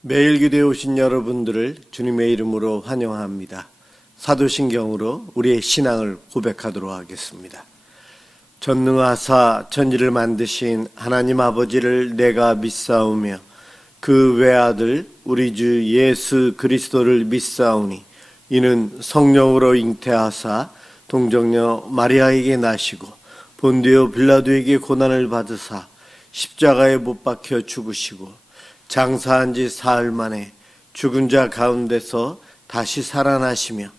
매일 기도에 오신 여러분들을 주님의 이름으로 환영합니다. 사도신경으로 우리의 신앙을 고백하도록 하겠습니다. 전능하사 천지를 만드신 하나님 아버지를 내가 믿사오며 그 외아들 우리 주 예수 그리스도를 믿사오니 이는 성령으로 잉태하사 동정녀 마리아에게 나시고 본디오 빌라도에게 고난을 받으사 십자가에 못 박혀 죽으시고 장사한 지 사흘 만에 죽은 자 가운데서 다시 살아나시며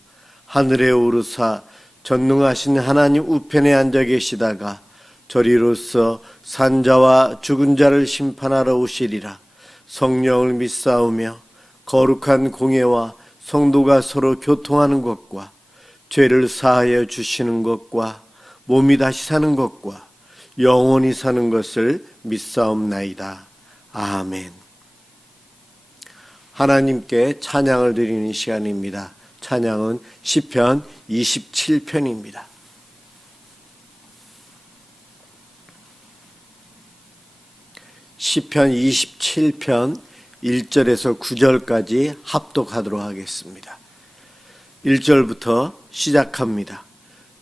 하늘에 오르사 전능하신 하나님 우편에 앉아 계시다가 저리로서 산자와 죽은 자를 심판하러 오시리라. 성령을 믿사오며 거룩한 공예와 성도가 서로 교통하는 것과 죄를 사하여 주시는 것과 몸이 다시 사는 것과 영원히 사는 것을 믿사옵나이다. 아멘. 하나님께 찬양을 드리는 시간입니다. 찬양은 시편 27편입니다. 시편 27편 1절에서 9절까지 합독하도록 하겠습니다. 1절부터 시작합니다.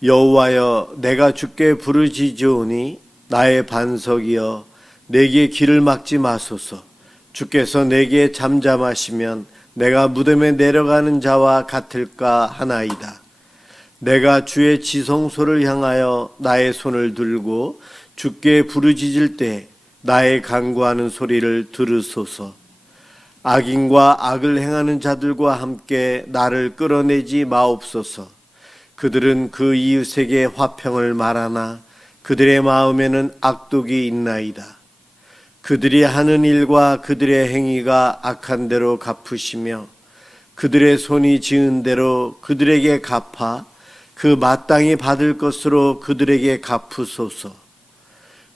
여호와여, 내가 주께 부르짖으오니 나의 반석이여, 내게 길을 막지 마소서. 주께서 내게 잠잠하시면 내가 무덤에 내려가는 자와 같을까 하나이다. 내가 주의 지성소를 향하여 나의 손을 들고 주께 부르짖을 때 나의 간구하는 소리를 들으소서. 악인과 악을 행하는 자들과 함께 나를 끌어내지 마옵소서. 그들은 그 이웃에게 화평을 말하나 그들의 마음에는 악독이 있나이다. 그들이 하는 일과 그들의 행위가 악한 대로 갚으시며 그들의 손이 지은 대로 그들에게 갚아 그 마땅히 받을 것으로 그들에게 갚으소서.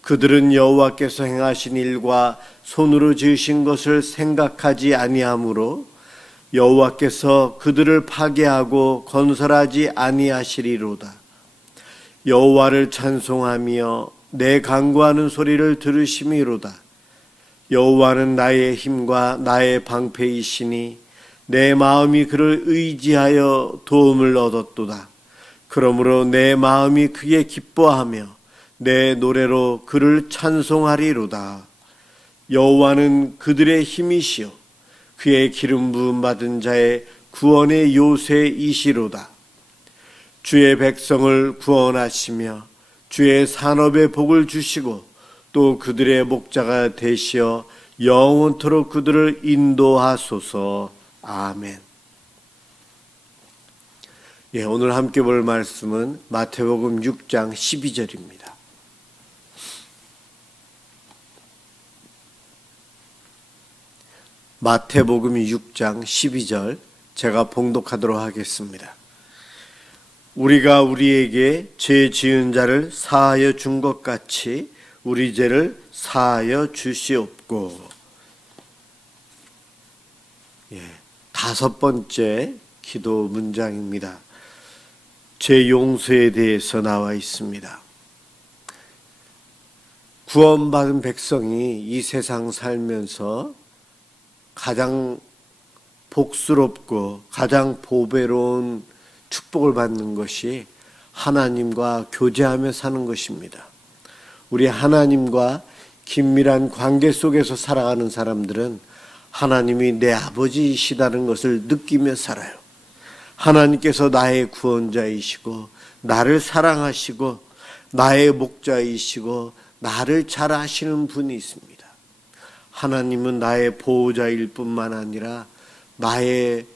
그들은 여호와께서 행하신 일과 손으로 지으신 것을 생각하지 아니하므로 여호와께서 그들을 파괴하고 건설하지 아니하시리로다. 여호와를 찬송하며 내 간구하는 소리를 들으심이로다. 여호와는 나의 힘과 나의 방패이시니 내 마음이 그를 의지하여 도움을 얻었도다. 그러므로 내 마음이 크게 기뻐하며 내 노래로 그를 찬송하리로다. 여호와는 그들의 힘이시요 그의 기름 부음 받은 자의 구원의 요새이시로다. 주의 백성을 구원하시며 주의 산업에 복을 주시고 또 그들의 목자가 되시어 영원토록 그들을 인도하소서. 아멘. 오늘 함께 볼 말씀은 마태복음 6장 12절입니다. 마태복음 6장 12절 제가 봉독하도록 하겠습니다. 우리가 우리에게 죄 지은 자를 사하여 준 것 같이 우리 죄를 사하여 주시옵고. 다섯 번째 기도 문장입니다. 죄 용서에 대해서 나와 있습니다. 구원받은 백성이 이 세상 살면서 가장 복스럽고 가장 보배로운 축복을 받는 것이 하나님과 교제하며 사는 것입니다. 우리 하나님과 긴밀한 관계 속에서 살아가는 사람들은 하나님이 내 아버지이시다는 것을 느끼며 살아요. 하나님께서 나의 구원자이시고 나를 사랑하시고 나의 목자이시고 나를 잘 아시는 분이 있습니다. 하나님은 나의 보호자일 뿐만 아니라 나의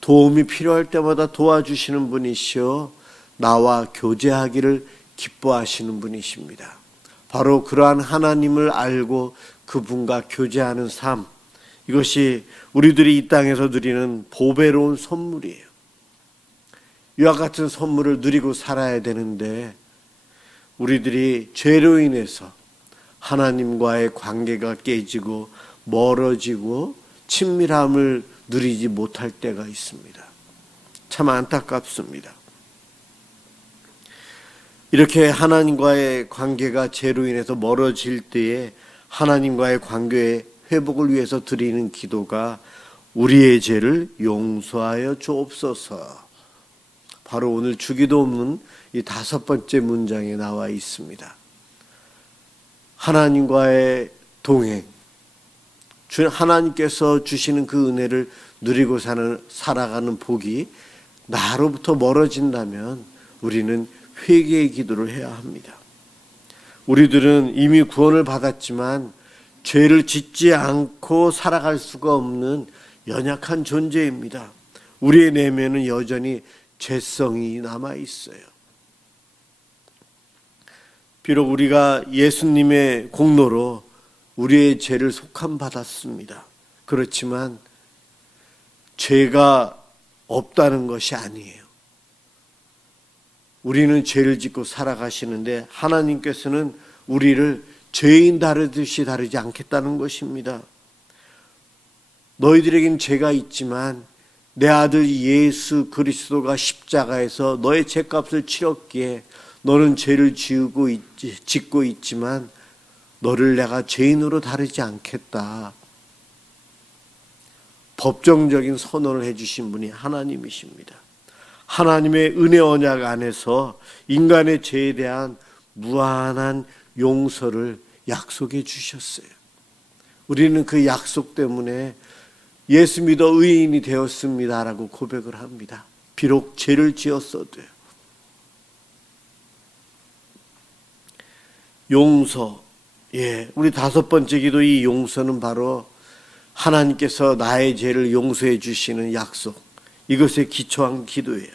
도움이 필요할 때마다 도와주시는 분이시오, 나와 교제하기를 기뻐하시는 분이십니다. 바로 그러한 하나님을 알고 그분과 교제하는 삶, 이것이 우리들이 이 땅에서 누리는 보배로운 선물이에요. 이와 같은 선물을 누리고 살아야 되는데 우리들이 죄로 인해서 하나님과의 관계가 깨지고 멀어지고 친밀함을 누리지 못할 때가 있습니다. 참 안타깝습니다. 이렇게 하나님과의 관계가 죄로 인해서 멀어질 때에 하나님과의 관계에 회복을 위해서 드리는 기도가 우리의 죄를 용서하여 주옵소서. 바로 오늘 주기도문 이 5번째 문장에 나와 있습니다. 하나님과의 동행, 하나님께서 주시는 그 은혜를 누리고 살아가는 복이 나로부터 멀어진다면 우리는 회개의 기도를 해야 합니다. 우리들은 이미 구원을 받았지만 죄를 짓지 않고 살아갈 수가 없는 연약한 존재입니다. 우리의 내면은 여전히 죄성이 남아 있어요. 비록 우리가 예수님의 공로로 우리의 죄를 속함받았습니다. 그렇지만 죄가 없다는 것이 아니에요. 우리는 죄를 짓고 살아가시는데 하나님께서는 우리를 죄인 다루듯이 다루지 않겠다는 것입니다. 너희들에겐 죄가 있지만 내 아들 예수 그리스도가 십자가에서 너의 죄값을 치렀기에 너는 죄를 짓고 있지만 너를 내가 죄인으로 다루지 않겠다. 법정적인 선언을 해주신 분이 하나님이십니다. 하나님의 은혜 언약 안에서 인간의 죄에 대한 무한한 용서를 약속해 주셨어요. 우리는 그 약속 때문에 예수 믿어 의인이 되었습니다라고 고백을 합니다. 비록 죄를 지었어도요. 용서, 우리 5번째 기도, 이 용서는 바로 하나님께서 나의 죄를 용서해 주시는 약속, 이것에 기초한 기도예요.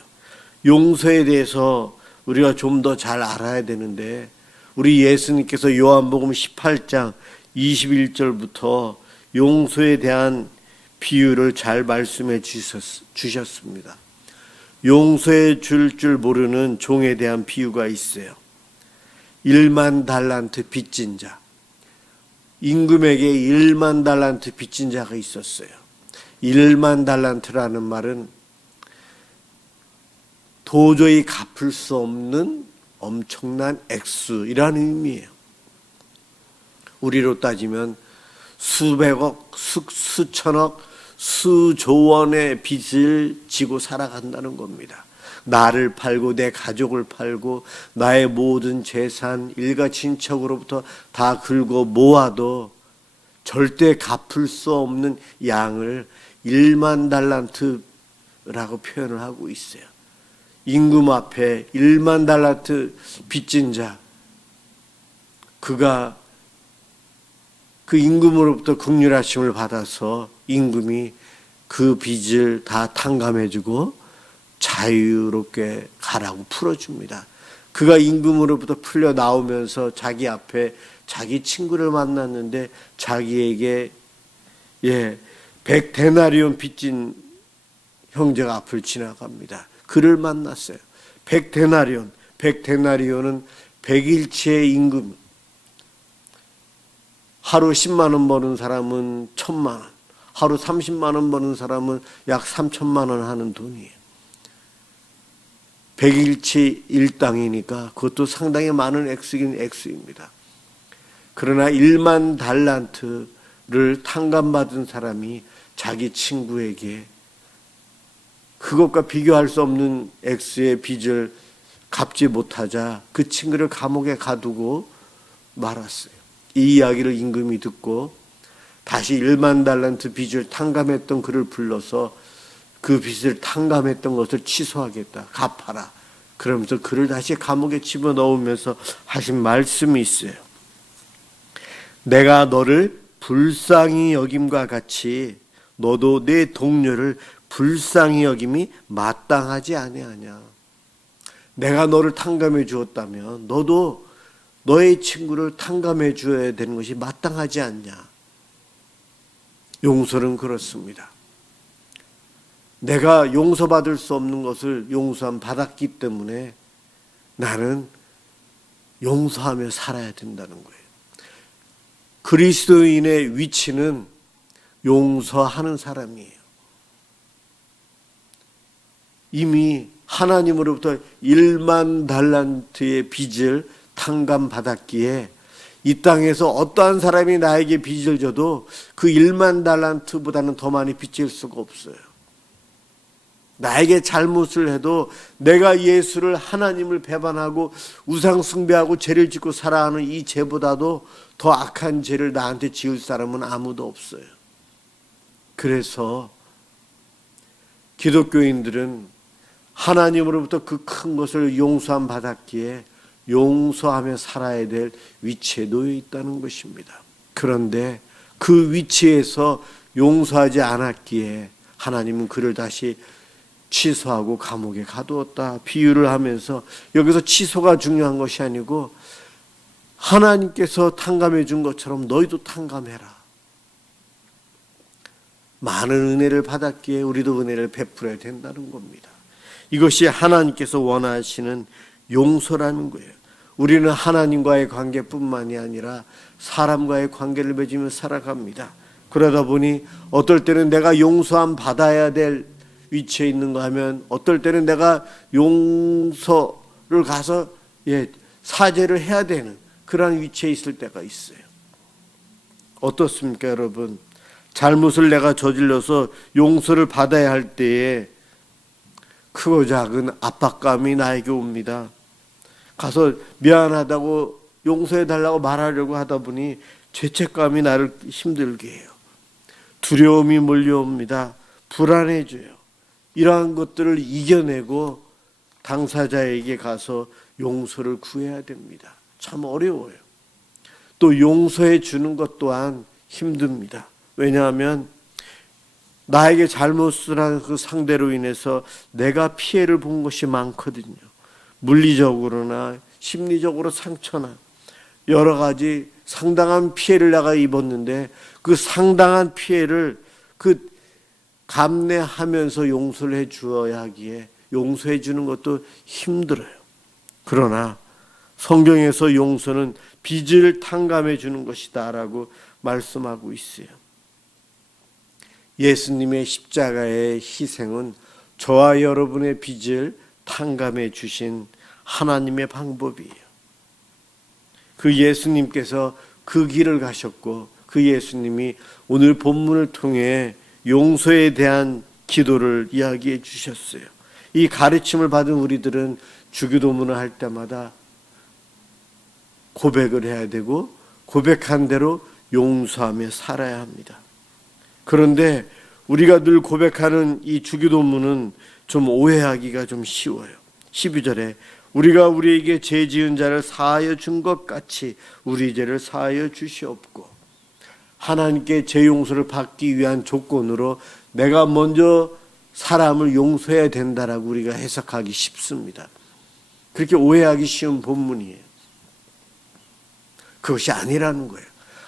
용서에 대해서 우리가 좀 더 잘 알아야 되는데 우리 예수님께서 요한복음 18장 21절부터 용서에 대한 비유를 잘 말씀해 주셨습니다. 용서해 줄 모르는 종에 대한 비유가 있어요. 1만 달란트 빚진 자, 임금에게 1만 달란트 빚진 자가 있었어요. 1만 달란트라는 말은 도저히 갚을 수 없는 엄청난 액수이라는 의미예요. 우리로 따지면 수백억, 수천억, 수조 원의 빚을 지고 살아간다는 겁니다. 나를 팔고 내 가족을 팔고 나의 모든 재산, 일가 친척으로부터 다 긁어 모아도 절대 갚을 수 없는 양을 1만 달란트라고 표현을 하고 있어요. 임금 앞에 1만 달란트 빚진 자, 그가 그 임금으로부터 긍휼하심을 받아서 임금이 그 빚을 다 탕감해주고 자유롭게 가라고 풀어줍니다. 그가 임금으로부터 풀려 나오면서 자기 앞에 자기 친구를 만났는데 자기에게 100데나리온 빚진 형제가 앞을 지나갑니다. 그를 만났어요. 100데나리온은 100일치의 임금. 하루 10만 원 버는 사람은 1000만 원, 하루 30만 원 버는 사람은 약 3천만 원 하는 돈이에요. 100일치 일당이니까 그것도 상당히 많은 액수긴 액수입니다. 그러나 1만 달란트를 탕감받은 사람이 자기 친구에게 그것과 비교할 수 없는 액수의 빚을 갚지 못하자 그 친구를 감옥에 가두고 말았어요. 이 이야기를 임금이 듣고 다시 1만 달란트 빚을 탕감했던 그를 불러서 그 빚을 탕감했던 것을 취소하겠다, 갚아라. 그러면서 그를 다시 감옥에 집어넣으면서 하신 말씀이 있어요. 내가 너를 불쌍히 여김과 같이 너도 내 동료를 불쌍히 여김이 마땅하지 아니하냐. 내가 너를 탕감해 주었다면 너도 너의 친구를 탕감해 줘야 되는 것이 마땅하지 않냐. 용서는 그렇습니다. 내가 용서받을 수 없는 것을 용서함 받았기 때문에 나는 용서하며 살아야 된다는 거예요. 그리스도인의 위치는 용서하는 사람이에요. 이미 하나님으로부터 1만 달란트의 빚을 탕감받았기에 이 땅에서 어떠한 사람이 나에게 빚을 져도 그 1만 달란트보다는 더 많이 빚질 수가 없어요. 나에게 잘못을 해도 내가 예수를, 하나님을 배반하고 우상 숭배하고 죄를 짓고 살아가는 이 죄보다도 더 악한 죄를 나한테 지을 사람은 아무도 없어요. 그래서 기독교인들은 하나님으로부터 그 큰 것을 용서함 받았기에 용서하며 살아야 될 위치에 놓여 있다는 것입니다. 그런데 그 위치에서 용서하지 않았기에 하나님은 그를 다시 취소하고 감옥에 가두었다 비유를 하면서, 여기서 취소가 중요한 것이 아니고 하나님께서 탕감해 준 것처럼 너희도 탕감해라. 많은 은혜를 받았기에 우리도 은혜를 베풀어야 된다는 겁니다. 이것이 하나님께서 원하시는 용서라는 거예요. 우리는 하나님과의 관계뿐만이 아니라 사람과의 관계를 맺으며 살아갑니다. 그러다 보니 어떨 때는 내가 용서함 받아야 될 위치에 있는가 하면, 어떨 때는 내가 용서를 가서 사죄를 해야 되는 그런 위치에 있을 때가 있어요. 어떻습니까, 여러분? 잘못을 내가 저질러서 용서를 받아야 할 때에 크고 작은 압박감이 나에게 옵니다. 가서 미안하다고 용서해달라고 말하려고 하다 보니 죄책감이 나를 힘들게 해요. 두려움이 몰려옵니다. 불안해져요. 이러한 것들을 이겨내고 당사자에게 가서 용서를 구해야 됩니다. 참 어려워요. 또 용서해 주는 것 또한 힘듭니다. 왜냐하면 나에게 잘못을 한 그 상대로 인해서 내가 피해를 본 것이 많거든요. 물리적으로나 심리적으로 상처나 여러 가지 상당한 피해를 내가 입었는데, 그 상당한 피해를 감내하면서 용서를 해 주어야 하기에 용서해 주는 것도 힘들어요. 그러나 성경에서 용서는 빚을 탕감해 주는 것이다 라고 말씀하고 있어요. 예수님의 십자가의 희생은 저와 여러분의 빚을 탕감해 주신 하나님의 방법이에요. 그 예수님께서 그 길을 가셨고, 그 예수님이 오늘 본문을 통해 용서에 대한 기도를 이야기해 주셨어요. 이 가르침을 받은 우리들은 주기도문을 할 때마다 고백을 해야 되고, 고백한 대로 용서하며 살아야 합니다. 그런데 우리가 늘 고백하는 이 주기도문은 좀 오해하기가 좀 쉬워요. 12절에 우리가 우리에게 죄 지은 자를 사하여 준 것 같이 우리 죄를 사하여 주시옵고, 하나님께 죄 용서를 받기 위한 조건으로 내가 먼저 사람을 용서해야 된다라고 우리가 해석하기 쉽습니다. 그렇게 오해하기 쉬운 본문이에요. 그것이 아니라는 거예요.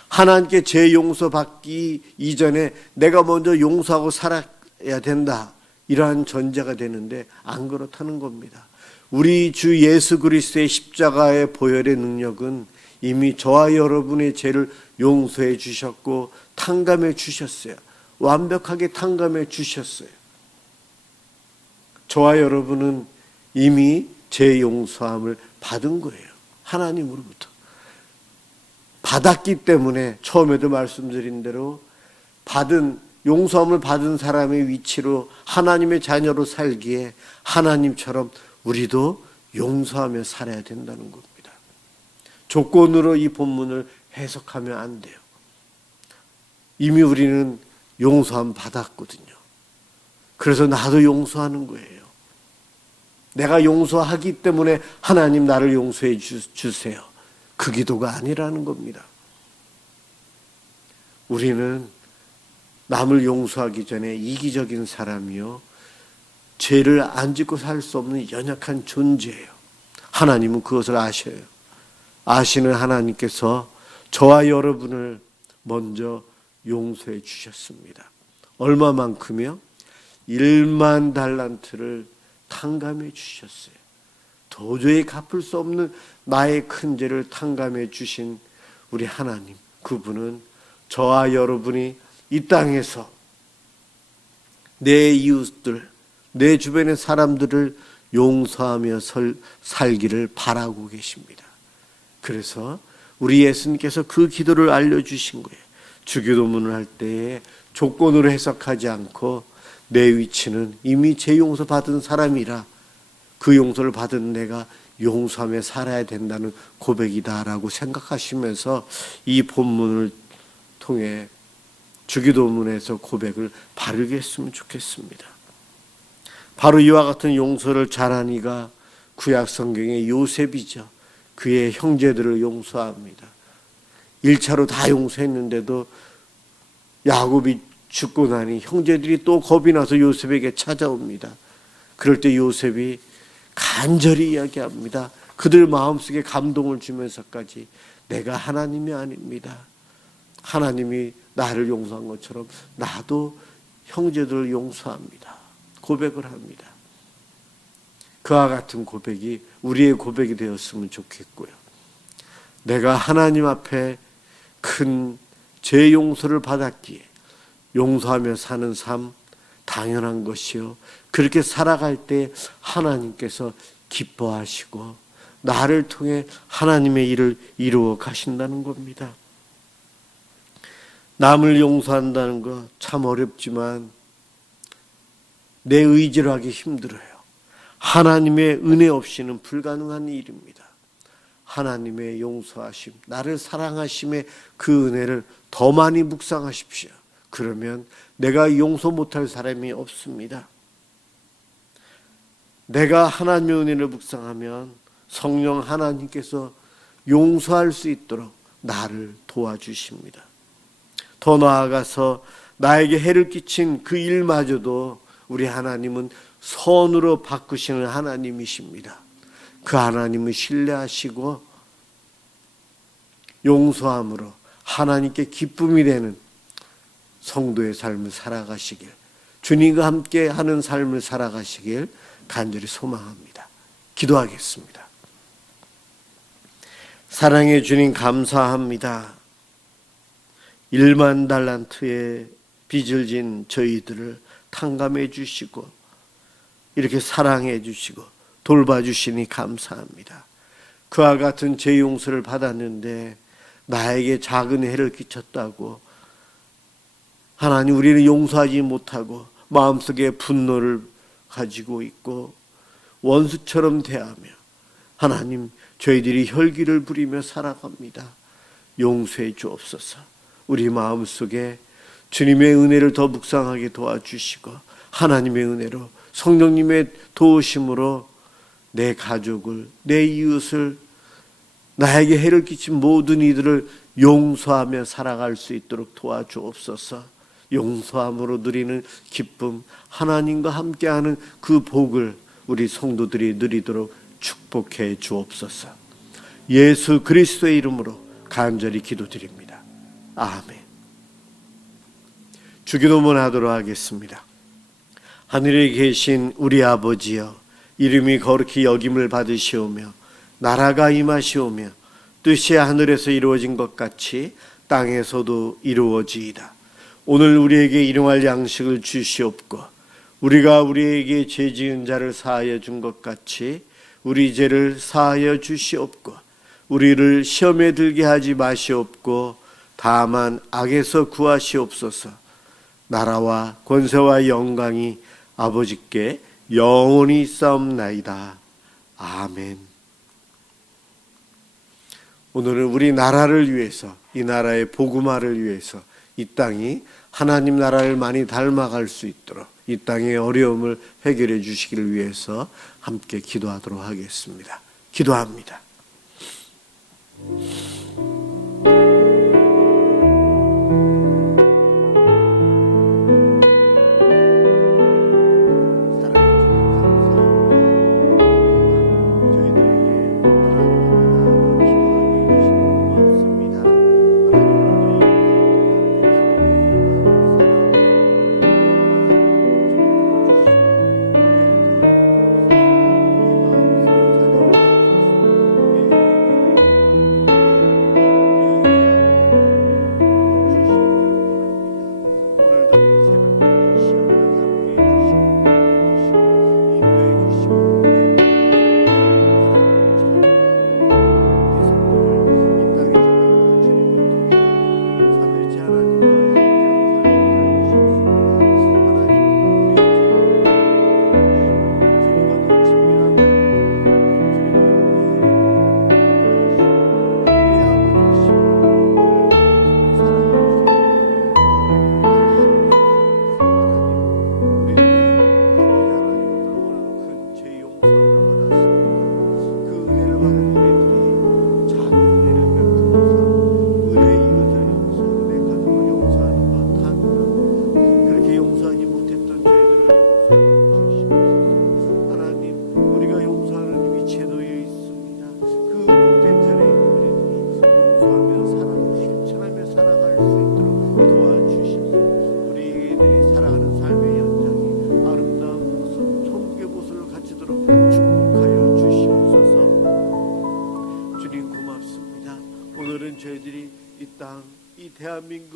하나님께 죄 용서받기 이전에 내가 먼저 용서하고 살아야 된다, 이러한 전제가 되는데 안 그렇다는 겁니다. 우리 주 예수 그리스도의 십자가의 보혈의 능력은 이미 저와 여러분의 죄를 용서해 주셨고 탕감해 주셨어요. 완벽하게 탕감해 주셨어요. 저와 여러분은 이미 죄 용서함을 받은 거예요. 하나님으로부터 받았기 때문에, 처음에도 말씀드린 대로 용서함을 받은 사람의 위치로 하나님의 자녀로 살기에 하나님처럼 우리도 용서하며 살아야 된다는 겁니다. 조건으로 이 본문을 해석하면 안 돼요. 이미 우리는 용서함 받았거든요. 그래서 나도 용서하는 거예요. 내가 용서하기 때문에 하나님 나를 용서해 주세요. 그 기도가 아니라는 겁니다. 우리는 남을 용서하기 전에 이기적인 사람이요, 죄를 안 짓고 살 수 없는 연약한 존재예요. 하나님은 그것을 아셔요. 아시는 하나님께서 저와 여러분을 먼저 용서해 주셨습니다. 얼마만큼이요? 1만 달란트를 탕감해 주셨어요. 도저히 갚을 수 없는 나의 큰 죄를 탕감해 주신 우리 하나님, 그분은 저와 여러분이 이 땅에서 내 이웃들, 내 주변의 사람들을 용서하며 살기를 바라고 계십니다. 그래서 우리 예수님께서 그 기도를 알려주신 거예요. 주기도문을 할 때에 조건으로 해석하지 않고 내 위치는 이미 제 용서 받은 사람이라 그 용서를 받은 내가 용서하며 살아야 된다는 고백이다라고 생각하시면서 이 본문을 통해 주기도문에서 고백을 바르게 했으면 좋겠습니다. 바로 이와 같은 용서를 잘한 이가 구약 성경의 요셉이죠. 그의 형제들을 용서합니다. 1차로 다 용서했는데도 야곱이 죽고 나니 형제들이 또 겁이 나서 요셉에게 찾아옵니다. 그럴 때 요셉이 간절히 이야기합니다. 그들 마음속에 감동을 주면서까지 내가 하나님이 아닙니다. 하나님이 나를 용서한 것처럼 나도 형제들을 용서합니다. 고백을 합니다. 그와 같은 고백이 우리의 고백이 되었으면 좋겠고요. 내가 하나님 앞에 큰 죄 용서를 받았기에 용서하며 사는 삶 당연한 것이요. 그렇게 살아갈 때 하나님께서 기뻐하시고 나를 통해 하나님의 일을 이루어 가신다는 겁니다. 남을 용서한다는 거 참 어렵지만 내 의지로 하기 힘들어요. 하나님의 은혜 없이는 불가능한 일입니다. 하나님의 용서하심, 나를 사랑하심의 그 은혜를 더 많이 묵상하십시오. 그러면 내가 용서 못할 사람이 없습니다. 내가 하나님의 은혜를 묵상하면 성령 하나님께서 용서할 수 있도록 나를 도와주십니다. 더 나아가서 나에게 해를 끼친 그 일마저도 우리 하나님은 선으로 바꾸시는 하나님이십니다. 그 하나님을 신뢰하시고 용서함으로 하나님께 기쁨이 되는 성도의 삶을 살아가시길, 주님과 함께 하는 삶을 살아가시길 간절히 소망합니다. 기도하겠습니다. 사랑해 주님 감사합니다. 1만 달란트의 빚을 진 저희들을 탕감해 주시고 이렇게 사랑해 주시고 돌봐주시니 감사합니다. 그와 같은 제 용서를 받았는데 나에게 작은 해를 끼쳤다고 하나님 우리를 용서하지 못하고 마음속에 분노를 가지고 있고 원수처럼 대하며 하나님 저희들이 혈기를 부리며 살아갑니다. 용서해 주옵소서. 우리 마음속에 주님의 은혜를 더 묵상하게 도와주시고 하나님의 은혜로 성령님의 도우심으로 내 가족을, 내 이웃을, 나에게 해를 끼친 모든 이들을 용서하며 살아갈 수 있도록 도와주옵소서. 용서함으로 누리는 기쁨, 하나님과 함께하는 그 복을 우리 성도들이 누리도록 축복해 주옵소서. 예수 그리스도의 이름으로 간절히 기도드립니다. 아멘. 주기도문 하도록 하겠습니다. 하늘에 계신 우리 아버지여, 이름이 거룩히 여김을 받으시오며 나라가 임하시오며 뜻이 하늘에서 이루어진 것 같이 땅에서도 이루어지이다. 오늘 우리에게 일용할 양식을 주시옵고 우리가 우리에게 죄 지은 자를 사하여 준 것 같이 우리 죄를 사하여 주시옵고 우리를 시험에 들게 하지 마시옵고 다만 악에서 구하시옵소서. 나라와 권세와 영광이 아버지께 영원히 있사옵나이다. 아멘. 오늘은 우리 나라를 위해서, 이 나라의 복음화를 위해서 이 땅이 하나님 나라를 많이 닮아갈 수 있도록 이 땅의 어려움을 해결해 주시기를 위해서 함께 기도하도록 하겠습니다. 기도합니다.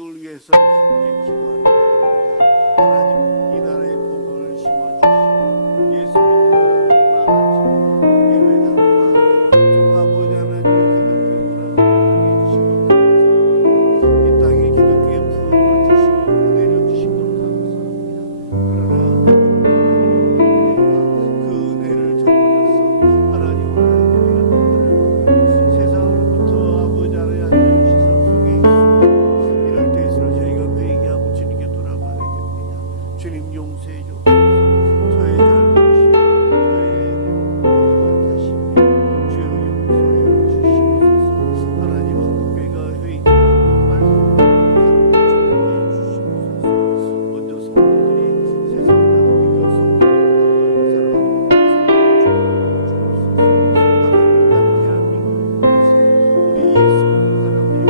그걸 위해서 함께 기도하는 날입니다. 하나님, 이 나라에 복을 심어주시고 예수 믿는 사람들이 많아지고 예배당과 또 아버지 하나님 기독교 문화를 해주시고 감사합니다. 이 땅에 기독교의 부흥을 주시고 내려주시고 감사합니다. 그러나 그 은혜를 저버려서 하나님 세상으로부터 아버지 하나님 안녕시선 속에 있습니다. 이럴 때일수록 저희가 회개하고 주님께 돌아가야 됩니다. 주님 용서해 주옵소서. 저의 잘못이요 저의 탓입니다. 주여 용서해 주시옵소서. 하나님 한국교회가 회개하고 말씀을 전해 주시옵소서. 먼저 성도들이 세상에 나가니까 성도를 살아가도록 주옵소서. 하나님 이 땅 대한민국 곳에 우리 예수 믿는 사람들이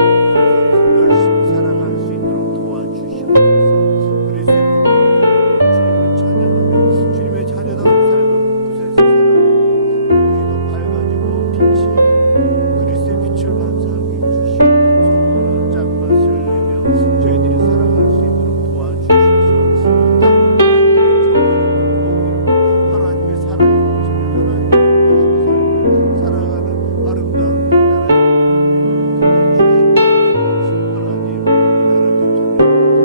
열심히 살아갈 수 있도록 도와주시옵소서. 그리스도의 복음을 주님을 찬양하며 주님의 자녀다운 삶을 곳곳에서 살아가고 우리도 밝아지고 빛이 그리스도의 빛을 반사하게 해주시고 소원한 짝맛을 내며 저희들이 살아갈 수 있도록 도와주셔서 이 땅이 하나님의 사랑이 오시며 하나님의 삶을 살아가는 아름다운 이 나라의 도와주시고 하나님 이 나라를 대통령으로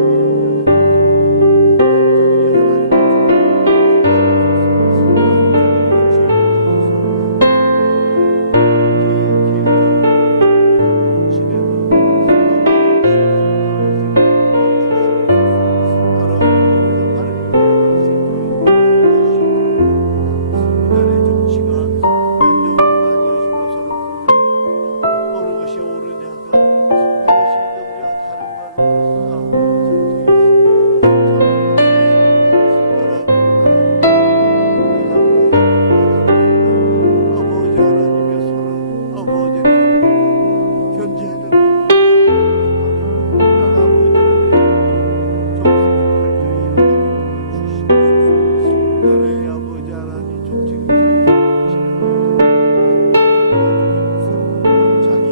저들이 어느 것이 옳으냐가 그것이 우리가 다른 말로 싸우고 있는 상태에 아버지 하나님의 손을 아버지를 견제해야 됩니다. 아버지 하나님의 정책을 발전해 이루어지게 도와주시옵소서. 나라의 아버지 하나님 정책을 발전해 자기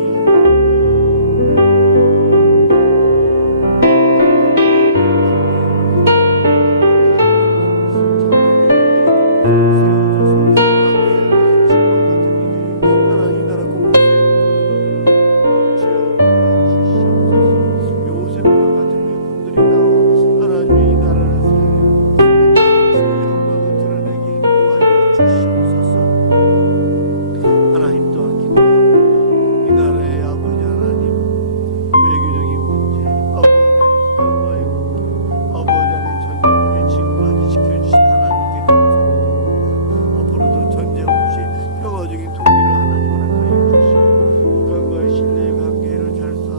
하나님 또한 기도합니다. 이 나라의 아버지 하나님 외교적인 문제, 아버지 하나님 북한과의 아버지 하나님 전쟁을 지금까지 지켜주신 하나님께 감사드립니다. 앞으로도 전쟁 없이 평화적인 통일을 하나님 허락하여 주시고 북한과의 신뢰의 관계를 잘 쌓아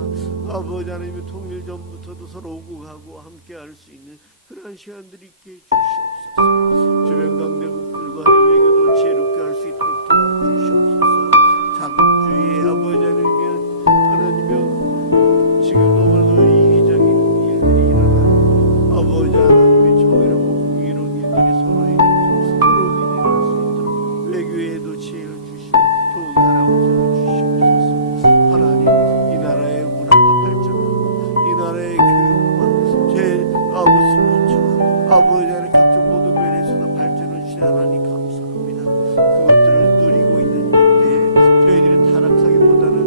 아버지 하나님의 통일 전부터도 서로 오고 가고 함께 할 수 있는 그러한 시간들이 있게 해주시옵소서. 주변 강대국들과 외교도 지혜롭게 할 수 있도록 도와주시옵소서. 자국주의의 아버지 하나님의 지금도 오늘도 이기적인 일들이 일어나고 아버지 하나님의 정의롭고 공의로운 일들이 서로 일어날 수 있도록 외교에도 지혜를 주시고 좋은 사람을 세워주시옵소서. 하나님 이 나라의 문화가 발전하고 이 나라의 교육과 제 아버지 스포츠와 아버지 하나님 각종 모든 면에서도 발전을 주신 하나님 감사합니다. 그것들을 누리고 있는 이때에 저희들이 타락하기보다는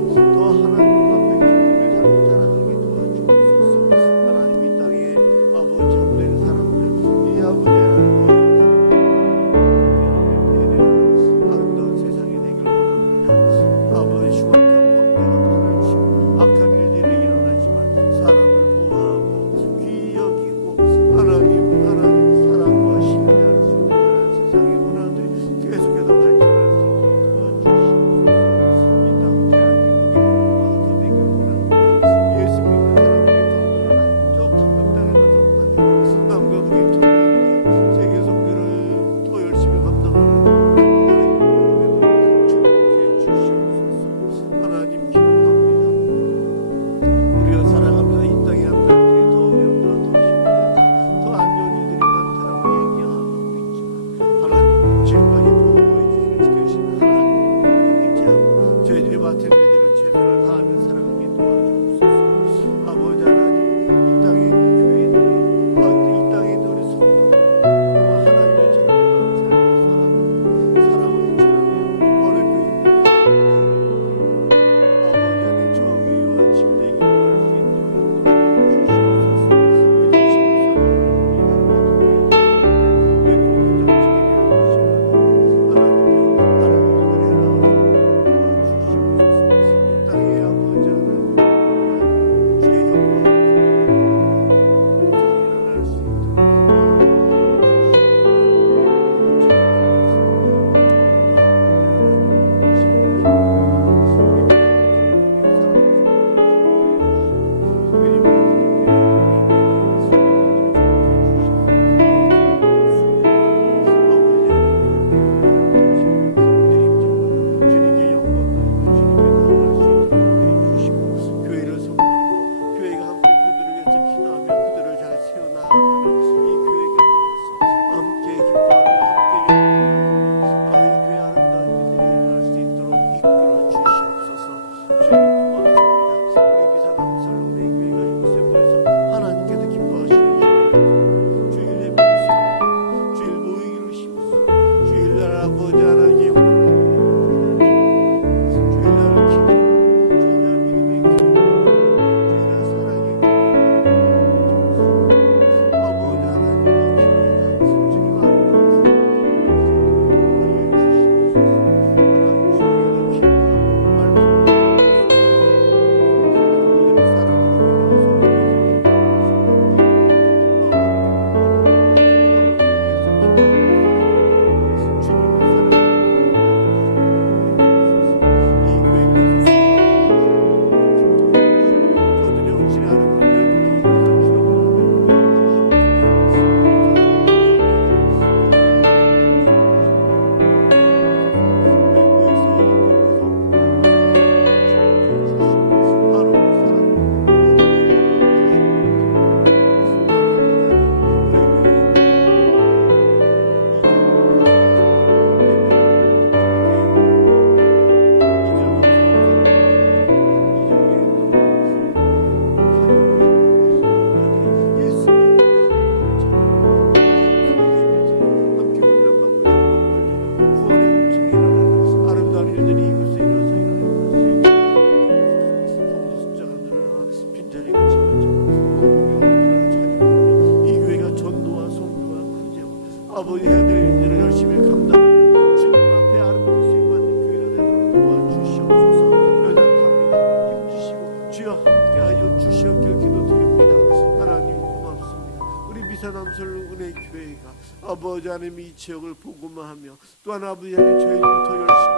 남설로 은혜교회가 아버지 하나님 이 지역을 복음화하며 또한 아버지 하나님 저희를 더 열심히